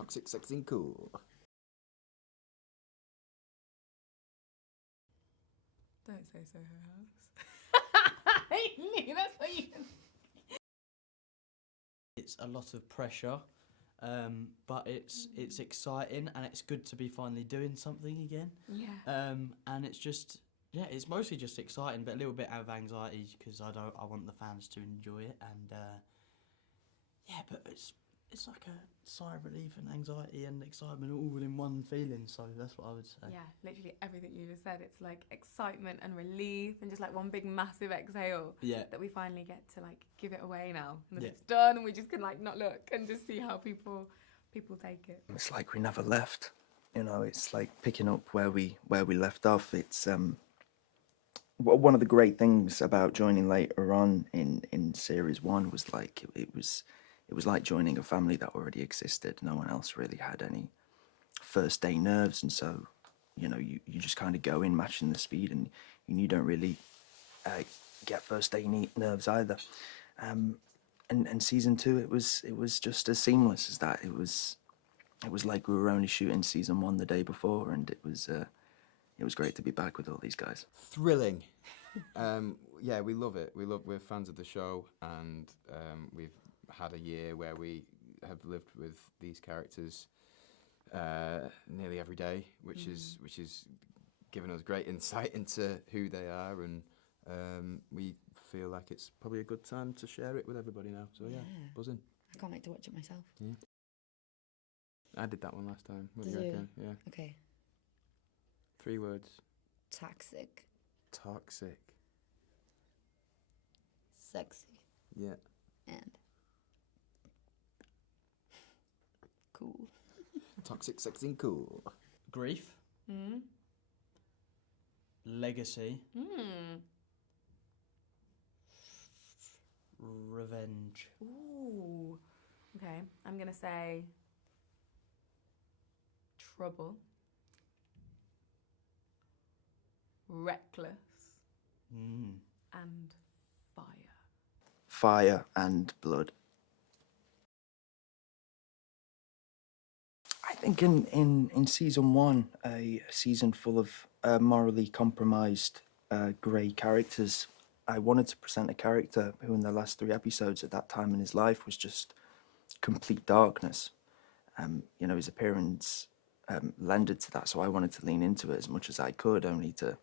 Toxic, sexy and cool. Don't say Soho House. I knew that's what you... It's a lot of pressure, but it's exciting and it's good to be finally doing something again. Yeah. And it's just, yeah, it's mostly just exciting, but a little bit out of anxiety because I want the fans to enjoy it. And yeah, but it's like a sigh of relief and anxiety and excitement all in one feeling. So that's what I would say. Yeah, literally everything you just said. It's like excitement and relief and just like one big massive exhale. Yeah. That we finally get to like give it away now, and that Yeah. it's done, and we just can like not look and just see how people take it. It's like we never left. You know, it's like picking up where we left off. It's one of the great things about joining later on in series 1 was like it was like joining a family that already existed. No one else really had any first day nerves, and so you know you just kind of go in matching the speed, and you don't really get first day nerves either. And season 2, it was just as seamless as that. It was like we were only shooting season 1 the day before, and it was great to be back with all these guys. Thrilling. Yeah, we love it. We're fans of the show, and we've had a year where we have lived with these characters nearly every day, which is given us great insight into who they are, and we feel like it's probably a good time to share it with everybody now. So yeah, buzzing. I can't wait to watch it myself. Yeah. I did that one last time. What do Did you you? reckon? Yeah. Okay. 3 words. Toxic. Toxic. Sexy. Yeah. And cool. Toxic, sexy and cool. Grief. Mm. Legacy. Mm. Revenge. Ooh. Okay, I'm gonna say trouble. Reckless. Mm. And fire. Fire and blood. I think in season 1, a season full of morally compromised grey characters, I wanted to present a character who in the last 3 episodes at that time in his life was just complete darkness. You know, his appearance lended to that, so I wanted to lean into it as much as I could, only to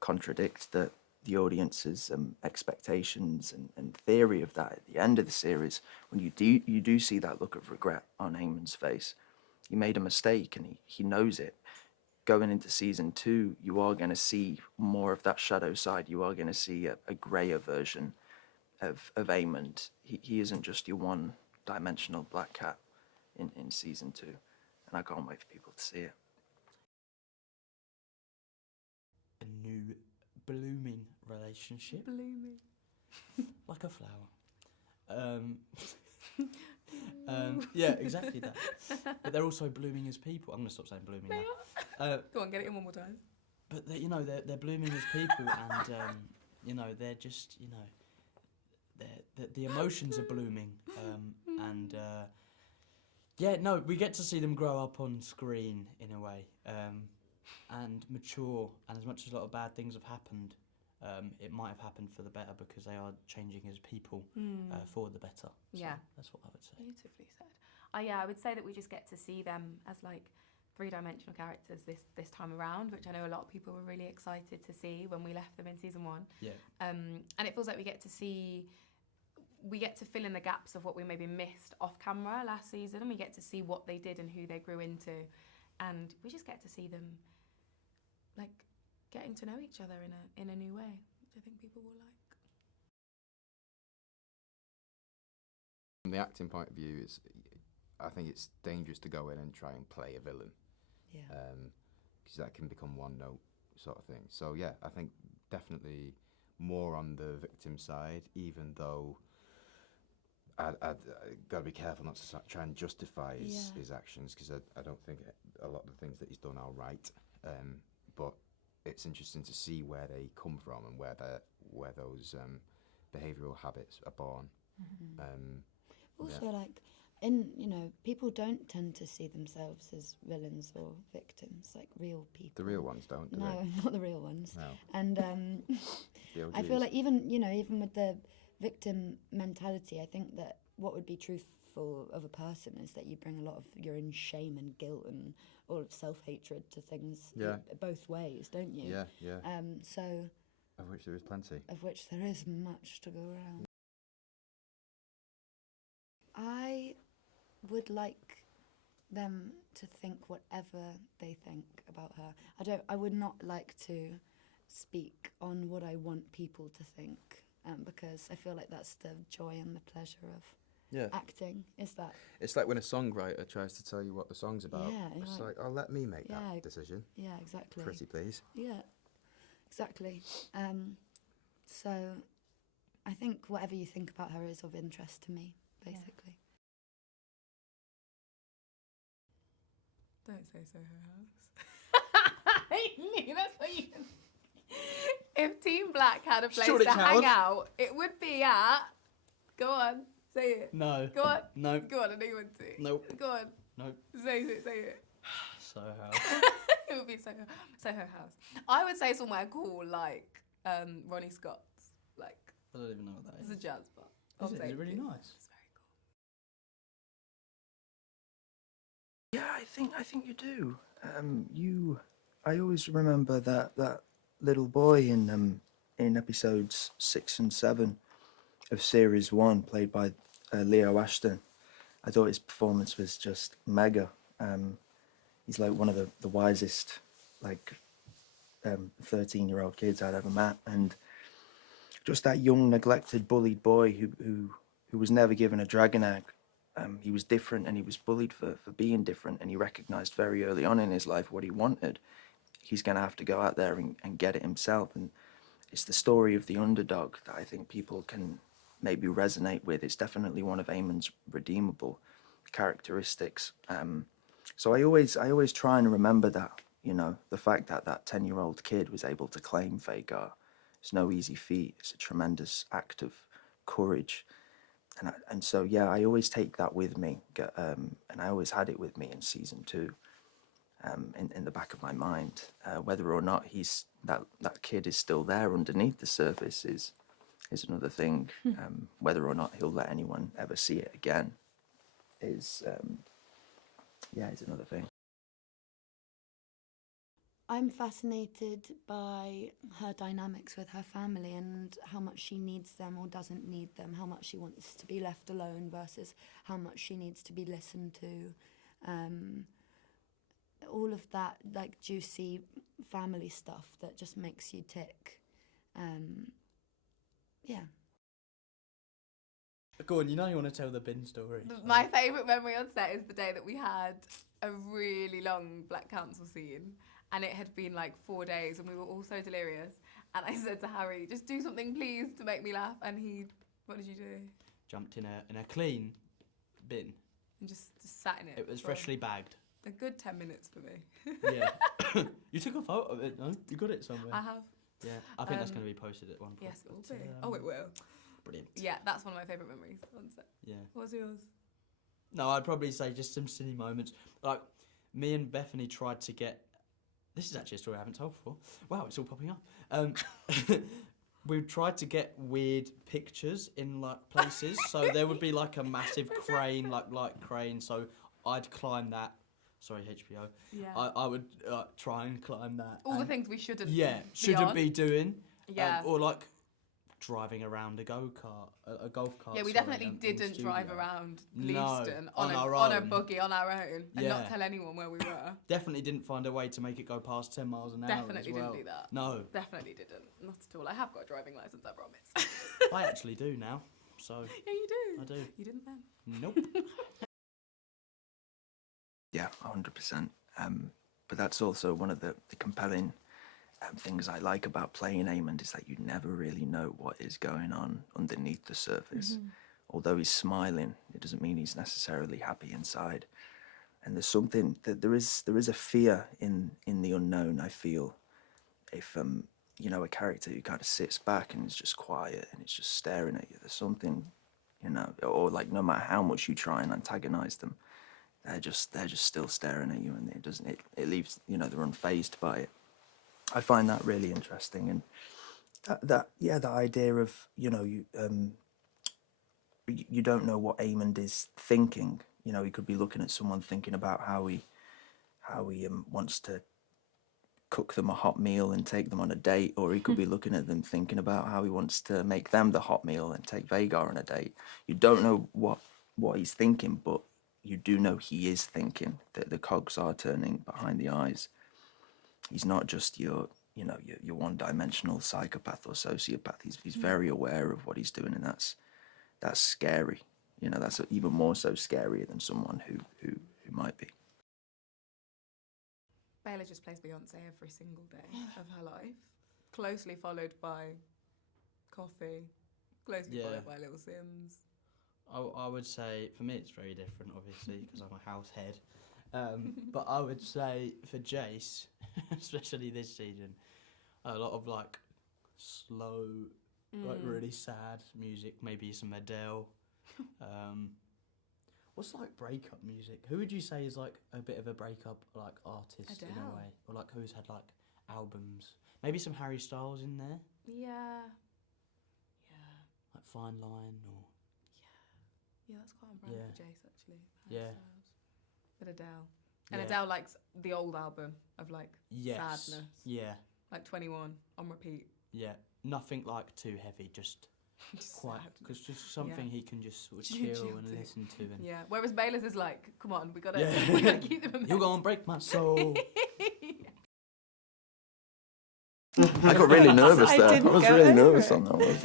contradict the audience's expectations and theory of that at the end of the series. When you do see that look of regret on Eamon's face, he made a mistake and he knows it. Going into season 2, you are going to see more of that shadow side. You are going to see a greyer version of Eamon. He isn't just your one-dimensional black cat in season 2, and I can't wait for people to see it. A new blooming relationship. Blooming. Like a flower. Yeah, exactly that. But they're also blooming as people. I'm going to stop saying blooming now. Go on, get it in one more time. But they're blooming as people, and they're just the emotions are blooming, and we get to see them grow up on screen in a way, and mature. And as much as a lot of bad things have happened, it might have happened for the better because they are changing as people for the better. So Yeah, that's what I would say. beautifully said. I would say that we just get to see them as like 3-dimensional characters this time around, which I know a lot of people were really excited to see when we left them in season 1. Yeah. And it feels like we get to fill in the gaps of what we maybe missed off camera last season, and we get to see what they did and who they grew into, and we just get to see them like getting to know each other in a new way, which I think people will like. From the acting point of view, I think it's dangerous to go in and try and play a villain. Yeah. Because that can become one note sort of thing. So yeah, I think definitely more on the victim side, even though I'd got to be careful not to try and justify his actions, because I don't think a lot of the things that he's done are right. But it's interesting to see where they come from and where those behavioural habits are born. Also, like, people don't tend to see themselves as villains or victims, like real people. The real ones don't, do No, they? not the real ones. No. And The I feel OGs. like even with the victim mentality, I think that what would be truthful of a person is that you bring a lot of your own shame and guilt and all of self-hatred to things both ways, don't you? Yeah, yeah. So Of which there is plenty. of which there is much to go around. I would like them to think whatever they think about her. I would not like to speak on what I want people to think, because I feel like that's the joy and the pleasure of acting. Is that It's like when a songwriter tries to tell you what the song's about. Yeah, It's like- like, oh, let me make Yeah, that decision. yeah, exactly. Pretty please. Yeah, exactly. So I think whatever you think about her is of interest to me, basically. Don't say Soho House. I knew that's what you. If Team Black had a place Shoreditch to hang House. out, it would be at. Go on, say it. No. Go on. No. Go on, I know you want to. Nope. Go on. Nope. Say it, say it. So It would be Soho House. I would say somewhere cool like Ronnie Scott's. Like, I don't even know what that it's is. a jazz bar. Is it? Is it really nice? It's very cool. Yeah, I think you do. I always remember that little boy in episodes 6 and 7 of series 1, played by Leo Ashton. I thought his performance was just mega. He's like one of the wisest, 13-year-old kids I'd ever met, and just that young, neglected, bullied boy who was never given a dragon egg. He was different, and he was bullied for being different, and he recognised very early on in his life what he wanted. He's going to have to go out there and get it himself, and it's the story of the underdog that I think people can maybe resonate with. It's definitely one of Eamon's redeemable characteristics. So I always try and remember that, the fact that that 10-year-old kid was able to claim Vagar. It's no easy feat. It's a tremendous act of courage. And so, yeah, I always take that with me, and I always had it with me in season 2, in the back of my mind. Whether or not that kid is still there underneath the surface is another thing. Whether or not he'll let anyone ever see it again is another thing. I'm fascinated by her dynamics with her family and how much she needs them or doesn't need them, how much she wants to be left alone versus how much she needs to be listened to. All of that, like, juicy family stuff that just makes you tick. Yeah. Go on, you want to tell the bin story. My favourite memory on set is the day that we had a really long Black Council scene, and it had been like 4 days, and we were all so delirious. And I said to Harry, "Just do something, please, to make me laugh." And what did you do? Jumped in a clean bin. And just sat in it. It was for freshly bagged. a good 10 minutes for me. Yeah. You took a photo of it, no? You got it somewhere. I have. Yeah. I think that's going to be posted at one point. Yes, it will but, be. Oh, it will. Brilliant. Yeah, that's one of my favourite memories on set. Yeah. What's yours? No, I'd probably say just some silly moments. Like, me and Bethany tried to get... This is actually a story I haven't told before. Wow, it's all popping up. We tried to get weird pictures in, like, places. So there would be, like, a massive crane, like crane. So I'd climb that. Sorry, HBO. Yeah. I would try and climb that. All the and- things we shouldn't shouldn't on. be doing. Yeah. Or, like, driving around a go-kart, a golf cart. Yeah, we sorry, definitely in the didn't drive studio. around No, Leiston on our on a own. buggy on our own and Yeah. not tell anyone where we were. Definitely didn't find a way to make it go past 10 miles an hour Definitely as well. didn't do that. No, Definitely didn't. Not at all. I have got a driving licence, I promise. I actually do now, so Yeah, you do. I do. You didn't then. Nope. Yeah, 100%. But that's also one of the compelling things I like about playing Eamon, is that you never really know what is going on underneath the surface. Although he's smiling, it doesn't mean he's necessarily happy inside. And there's something that there is a fear in the unknown, I feel. If a character who kind of sits back and is just quiet and it's just staring at you, there's something you know, or like no matter how much you try and antagonize them, they're just still staring at you, and it leaves, you know, they're unfazed by it. I find that really interesting, and that idea of, you know, you don't know what Eamon is thinking. You know, he could be looking at someone thinking about how he wants to cook them a hot meal and take them on a date, or he could be looking at them thinking about how he wants to make them the hot meal and take Vhagar on a date. You don't know what he's thinking, but you do know he is thinking, that the cogs are turning behind the eyes. He's not just your one-dimensional psychopath or sociopath. He's very aware of what he's doing, and that's scary. You know, that's even more so scarier than someone who might be. Bella just plays Beyonce every single day of her life, closely followed by Coffee, closely followed by Little Sims. I would say, for me it's very different, obviously, because I'm a house head. But I would say for Jace, especially this season, a lot of like slow, like really sad music, maybe some Adele. What's like breakup music? Who would you say is like a bit of a breakup like artist in a way, or like who's had like albums? Maybe some Harry Styles in there. Yeah. Like Fine Line, or That's quite on brand for Jace actually. Yeah. But Adele. And Adele likes the old album of like sadness. Yeah. Like 21 on repeat. Yeah. Nothing like too heavy, just quite, because just something he can just sort of chill and listen to. And Whereas Baylor's is like, come on, we gotta keep them. You're gonna break my soul. I got really nervous there. I was really nervous on that one.